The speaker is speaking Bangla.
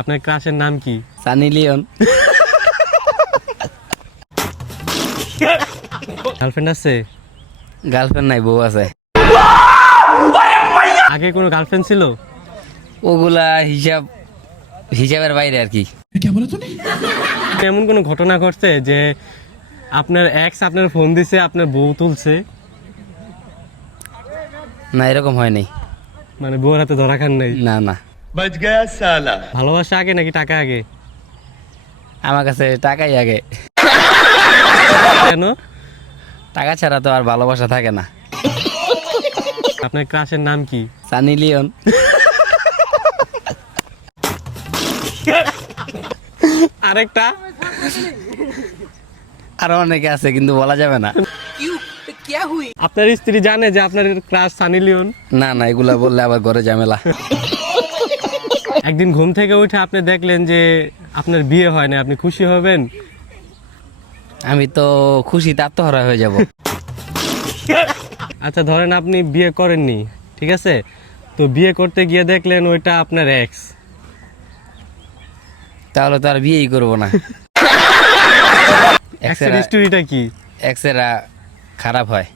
আপনার ক্রাশের নাম কি? সানি লিওন। গার্লফ্রেন্ড আছে? গার্লফ্রেন্ড নাই, বউ আছে। আগে কোনো গার্লফ্রেন্ড ছিল? ওগুলা হিসাবের বাইরে আর কি। এমন কোনো ঘটনা ঘটছে যে আপনার এক্স আপনার ফোন দিছে, আপনার বউ তুলছে? না, এরকম হয় নাই। মানে বউর হাতে ধরা খান নাই? না না, ভালোবাসা আগে নাকি টাকা আগে? আমার কাছে টাকাই আগে। কেন? টাকা ছাড়া তো আর ভালোবাসা থাকে না। আপনার ক্রাশের নাম কি? সানি লিওন। আরেকটা? আরো অনেকে আছে কিন্তু বলা যাবে না। আপনার স্ত্রী জানে যে আপনার ক্রাশ সানি লিওন? না না, এগুলা বললে আবার ঘরে ঝামেলা। একদিন ঘুম থেকে উঠে আপনি দেখলেন যে আপনার বিয়ে হয় না, আপনি খুশি হবেন? আমি তো খুশিতে আত্মহারা হয়ে যাব। আচ্ছা ধরেন আপনি বিয়ে করেননি, ঠিক আছে, তো বিয়ে করতে গিয়ে দেখলেন ওইটা আপনার এক্স, তাহলে তো আর বিয়েই করবো না। এক্সের স্টোরিটা কি? এক্সেরা খারাপ হয়।